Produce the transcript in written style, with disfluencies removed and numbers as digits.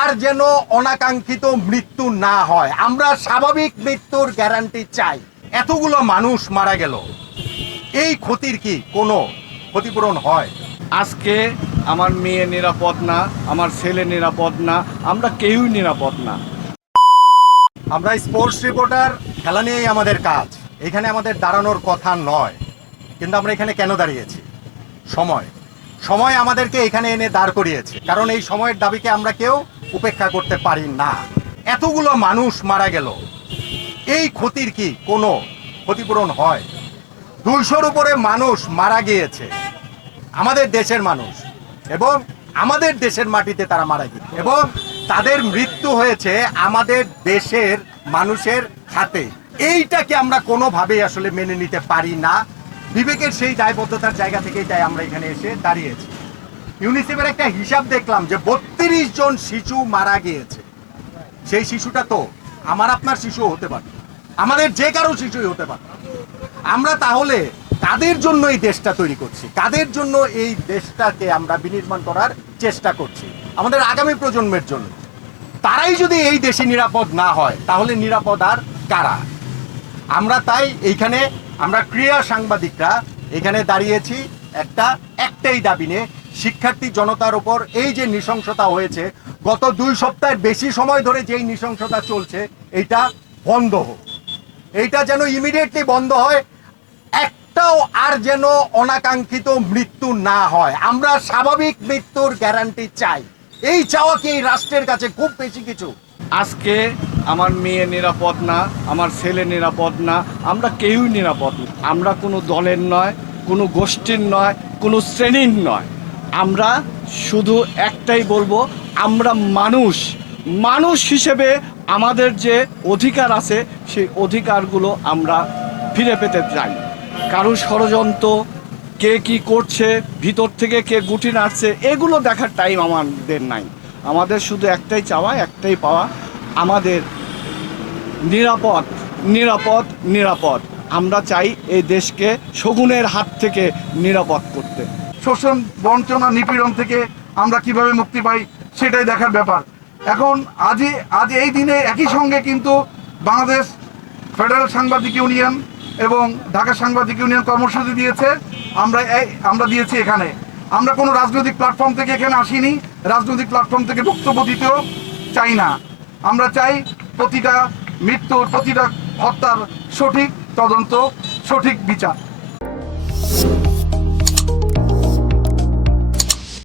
আর যেন অনাকাঙ্ক্ষিত মৃত্যু না হয়। আমরা স্বাভাবিক মৃত্যুর গ্যারান্টি চাই। এতগুলো মানুষ মারা গেল, এই ক্ষতির কি কোনো ক্ষতিপূরণ হয়? আজকে আমার মেয়ে নিরাপদ না, আমার ছেলে নিরাপদ না, আমরা কেউই নিরাপদ না। আমরা স্পোর্টস রিপোর্টার, খেলা নিয়েই আমাদের কাজ। এখানে আমাদের দাঁড়ানোর কথা নয়, কিন্তু আমরা এখানে কেন দাঁড়িয়েছি? সময় সময় আমাদেরকে এখানে এনে দাঁড় করিয়েছে, কারণ এই সময়ের দাবিকে আমরা কেউ উপেক্ষা করতে পারি না। এতগুলো মানুষ মারা গেল, এই ক্ষতির কি কোনো ক্ষতিপূরণ হয়? 200-র উপরে মানুষ মারা গিয়েছে, আমাদের দেশের মানুষ, এবং আমাদের দেশের মাটিতে তারা মারা গিয়েছে, এবং তাদের মৃত্যু হয়েছে আমাদের দেশের মানুষের হাতে। এইটাকে আমরা কোনোভাবেই আসলে মেনে নিতে পারি না। বিবেকের সেই দায়বদ্ধতার জায়গা থেকেই তাই আমরা এখানে এসে দাঁড়িয়েছি। ইউনিসেফের একটা হিসাব দেখলাম যে 32 জন শিশু মারা গিয়েছে। সেই শিশুটা তো আমার আপনার শিশু হতে পারে, আমাদের যে কারো শিশুই হতে পারে। আমরা তাহলে কাদের জন্য এই দেশটা তৈরি করছি? কাদের জন্য এই দেশটাকে আমরা বিনির্মাণ করার চেষ্টা করছি? আমাদের আগামী প্রজন্মের জন্য। তারাই যদি এই দেশে নিরাপদ না হয়, তাহলে নিরাপদ আর কারা? আমরা তাই এইখানে আমরা ক্রীড়া সাংবাদিকরা এখানে দাঁড়িয়েছি একটাই দাবি নিয়ে। শিক্ষার্থী জনতার উপর এই যে নৃশংসতা হয়েছে, গত 2 সপ্তাহের বেশি সময় ধরে যেই নৃশংসতা চলছে, এইটা বন্ধ হোক। এইটা যেন ইমিডিয়েটলি বন্ধ হয়। একটাও আর যেন অনাকাঙ্ক্ষিত মৃত্যু না হয়। আমরা স্বাভাবিক মৃত্যুর গ্যারান্টি চাই। এই চাওয়া কি এই রাষ্ট্রের কাছে খুব বেশি কিছু? আজকে আমার মেয়ে নিরাপদ না, আমার ছেলে নিরাপদ না, আমরা কেউই নিরাপদ না। আমরা কোনো দলের নয়, কোনো গোষ্ঠীর নয়, কোনো শ্রেণীর নয়। আমরা শুধু একটাই বলবো, আমরা মানুষ হিসেবে আমাদের যে অধিকার আছে, সেই অধিকারগুলো আমরা ফিরে পেতে চাই। কারো ষড়যন্ত্র, কে কি করছে, ভিতর থেকে কে গুটি নাড়ছে, এগুলো দেখার টাইম আমাদের নাই। আমাদের শুধু একটাই চাওয়া, একটাই পাওয়া, আমাদের নিরাপদ নিরাপদ নিরাপদ। আমরা চাই এই দেশকে শকুনের হাত থেকে নিরাপদ করতে। শোষণ, বঞ্চনা, নিপীড়ন থেকে আমরা কিভাবে মুক্তি পাই সেটাই দেখার ব্যাপার। এখন আজ এই দিনে একই সঙ্গে কিন্তু বাংলাদেশ ফেডারেল সাংবাদিক ইউনিয়ন এবং ঢাকা সাংবাদিক ইউনিয়ন কর্মসূচি দিয়েছে। আমরা দিয়েছি এখানে। আমরা কোনো রাজনৈতিক প্ল্যাটফর্ম থেকে এখানে আসিনি, রাজনৈতিক প্ল্যাটফর্ম থেকে বক্তব্য দিতেও চাই না। আমরা চাই প্রতিটা মৃত্যুর, প্রতিটা হত্যার সঠিক তদন্ত, সঠিক বিচার।